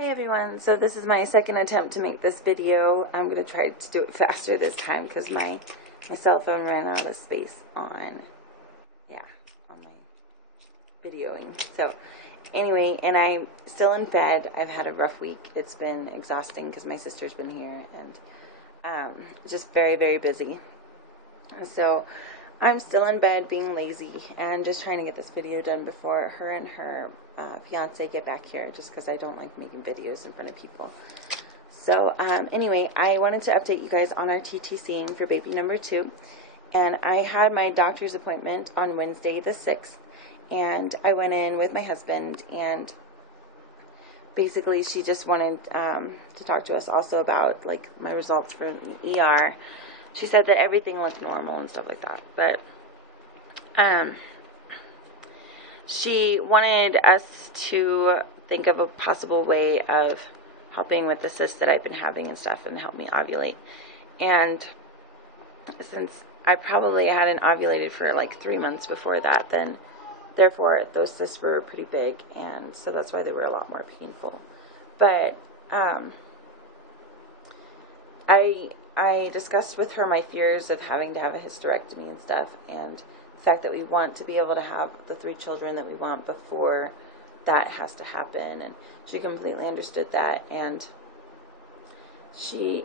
Hey everyone, so this is my second attempt to make this video. I'm going to try to do it faster this time because my cell phone ran out of space on my videoing. So anyway, and I'm still in bed. I've had a rough week. It's been exhausting because my sister's been here and just very, very busy. So I'm still in bed being lazy and just trying to get this video done before her and her fiance get back here, just because I don't like making videos in front of people. So anyway, I wanted to update you guys on our TTcing for baby number 2. And I had my doctor's appointment on Wednesday the 6th. And I went in with my husband, and basically she just wanted to talk to us also about like my results for the ER. She said that everything looked normal and stuff like that, but she wanted us to think of a possible way of helping with the cysts that I've been having and stuff, and help me ovulate. And since I probably hadn't ovulated for like 3 months before that, then therefore those cysts were pretty big, and so that's why they were a lot more painful. But I discussed with her my fears of having to have a hysterectomy and stuff, and the fact that we want to be able to have the 3 children that we want before that has to happen. And she completely understood that, and she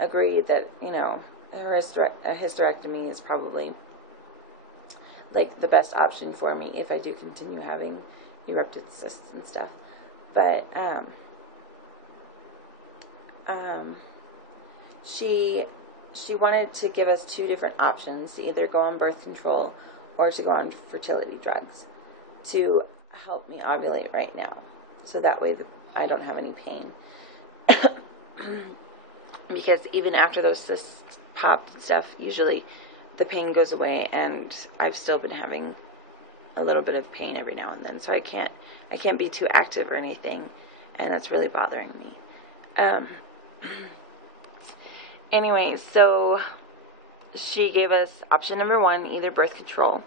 agreed that, a hysterectomy is probably like the best option for me if I do continue having erupted cysts and stuff. But she wanted to give us 2 different options, to either go on birth control or to go on fertility drugs to help me ovulate right now, so that way I don't have any pain. Because even after those cysts popped and stuff, usually the pain goes away, and I've still been having a little bit of pain every now and then, so I can't be too active or anything, and that's really bothering me. Anyway, so she gave us option number 1, either birth control,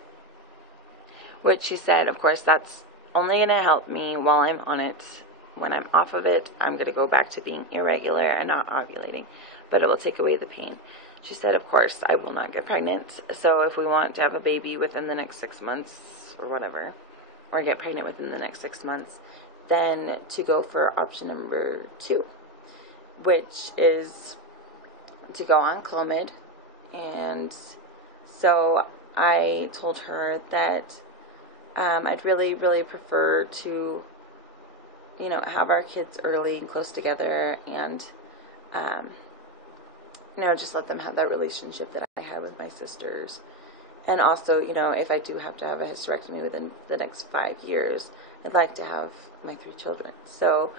which she said, of course, that's only going to help me while I'm on it. When I'm off of it, I'm going to go back to being irregular and not ovulating, but it will take away the pain. She said, of course, I will not get pregnant, so if we want to have a baby within the next 6 months or whatever, or get pregnant within the next 6 months, then to go for option number 2, which is to go on Clomid. And so I told her that I'd really, really prefer to, have our kids early and close together, and just let them have that relationship that I had with my sisters. And also, if I do have to have a hysterectomy within the next 5 years, I'd like to have my 3 children. So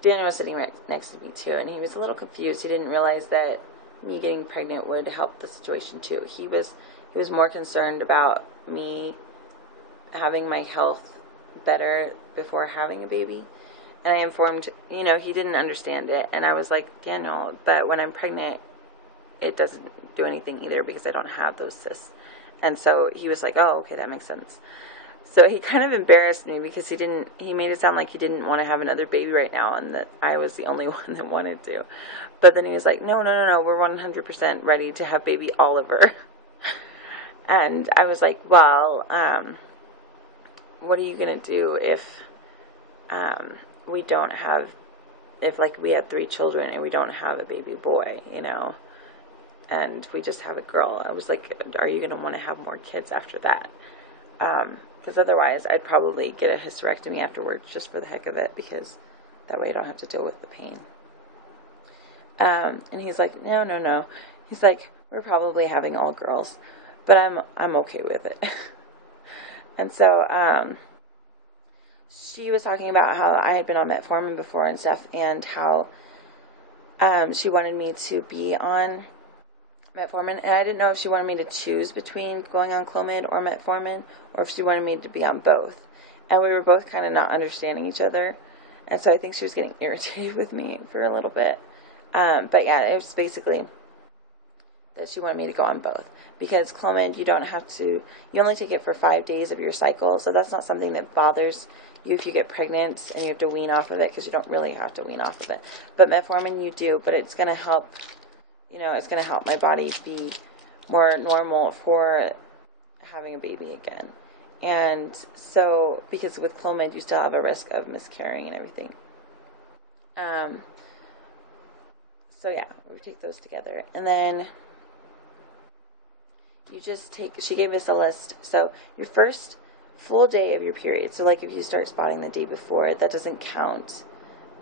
Daniel was sitting right next to me too, and he was a little confused. He didn't realize that me getting pregnant would help the situation too. He was more concerned about me having my health better before having a baby. And I informed, he didn't understand it. And I was like, Daniel, but when I'm pregnant, it doesn't do anything either because I don't have those cysts. And so he was like, oh, okay, that makes sense. So he kind of embarrassed me because he made it sound like he didn't want to have another baby right now, and that I was the only one that wanted to. But then he was like, no, we're 100% ready to have baby Oliver. And I was like, well, what are you going to do if we don't have, if like we had 3 children and we don't have a baby boy, and we just have a girl? I was like, are you going to want to have more kids after that? Because otherwise I'd probably get a hysterectomy afterwards just for the heck of it, because that way I don't have to deal with the pain. And he's like, no. He's like, we're probably having all girls, but I'm okay with it. And so she was talking about how I had been on metformin before and stuff, and how she wanted me to be on metformin, and I didn't know if she wanted me to choose between going on Clomid or metformin, or if she wanted me to be on both. And we were both kind of not understanding each other, and so I think she was getting irritated with me for a little bit. But yeah, it was basically that she wanted me to go on both, because Clomid, you only take it for 5 days of your cycle, so that's not something that bothers if you get pregnant and you have to wean off of it, because you don't really have to wean off of it. But metformin you do, but it's going to help, it's going to help my body be more normal for having a baby again. And so, because with Clomid, you still have a risk of miscarrying and everything. So yeah, we take those together. And then you just she gave us a list. So your first full day of your period. So like if you start spotting the day before, that doesn't count.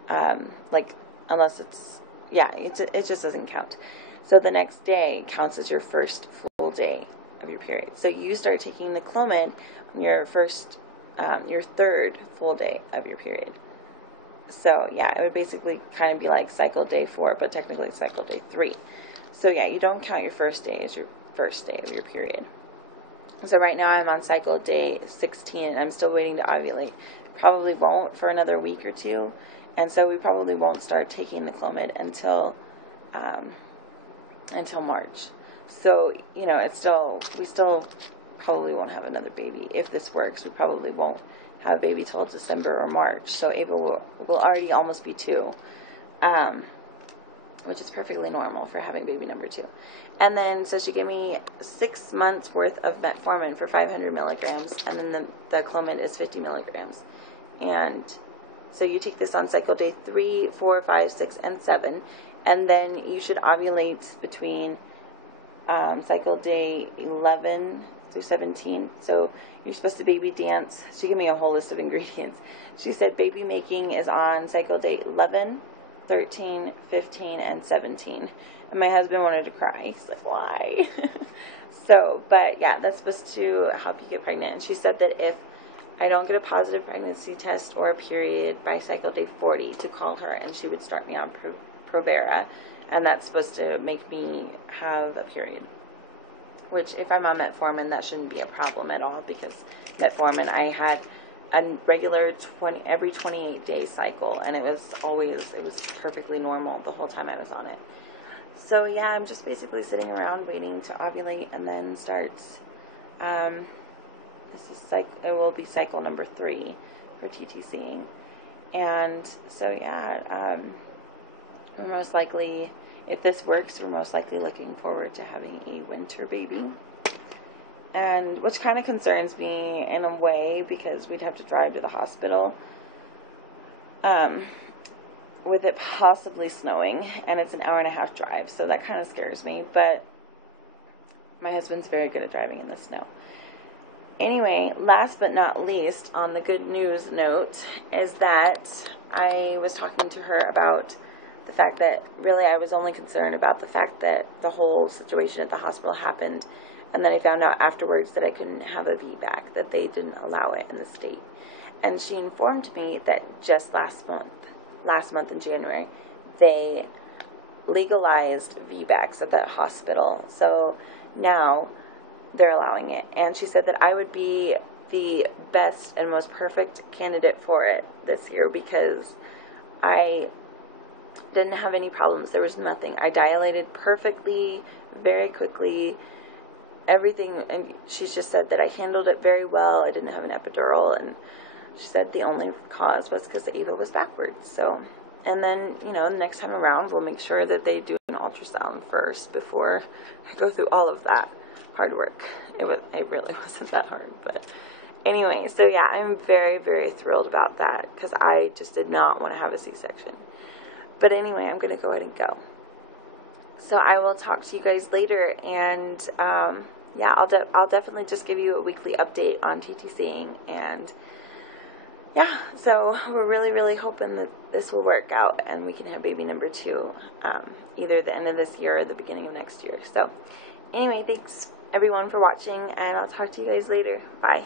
Unless it just doesn't count. So the next day counts as your first full day of your period. So you start taking the Clomid on your third full day of your period. So yeah, it would basically kind of be like cycle day 4, but technically cycle day 3. So yeah, you don't count your first day as your first day of your period. So right now I'm on cycle day 16 and I'm still waiting to ovulate. Probably won't for another week or 2. And so we probably won't start taking the Clomid until March. So, we still probably won't have another baby. If this works, we probably won't have a baby till December or March. So Ava will already almost be 2, which is perfectly normal for having baby number 2. And then, so she gave me 6 months worth of metformin for 500 milligrams, and then the Clomid is 50 milligrams. And so you take this on cycle day 3, 4, 5, 6, and 7, and then you should ovulate between cycle day 11 through 17. So you're supposed to baby dance. She gave me a whole list of ingredients. She said baby making is on cycle day 11, 13, 15, and 17. And my husband wanted to cry. He's like, why? But yeah, that's supposed to help you get pregnant. And she said that if I don't get a positive pregnancy test or a period by cycle day 40, to call her and she would start me on Provera, and that's supposed to make me have a period. Which, if I'm on metformin, that shouldn't be a problem at all, because metformin, I had a regular every 28-day cycle, and it was perfectly normal the whole time I was on it. So yeah, I'm just basically sitting around waiting to ovulate and then start. It will be cycle number 3 for TTcing, and so yeah, we're most likely, if this works, we're most likely looking forward to having a winter baby. And which kind of concerns me in a way, because we'd have to drive to the hospital with it possibly snowing, and it's an hour-and-a-half drive, so that kind of scares me. But my husband's very good at driving in the snow. Anyway, last but not least, on the good news note, is that I was talking to her about the fact that really I was only concerned about the fact that the whole situation at the hospital happened, and then I found out afterwards that I couldn't have a VBAC, that they didn't allow it in the state. And she informed me that just last month in January, they legalized VBACs at that hospital. So now they're allowing it. And she said that I would be the best and most perfect candidate for it this year, because I didn't have any problems. There was nothing. I dilated perfectly, very quickly, everything. And she just said that I handled it very well. I didn't have an epidural, and she said the only cause was because Ava was backwards. So, and then, the next time around, we'll make sure that they do an ultrasound first before I go through all of that hard work. It really wasn't that hard, but anyway, so yeah, I'm very, very thrilled about that, because I just did not want to have a C-section. But anyway, I'm going to go ahead and go. So I will talk to you guys later, and yeah, I'll definitely just give you a weekly update on TTcing, and yeah, so we're really, really hoping that this will work out and we can have baby number 2 either the end of this year or the beginning of next year. So anyway, thanks everyone for watching, and I'll talk to you guys later. Bye.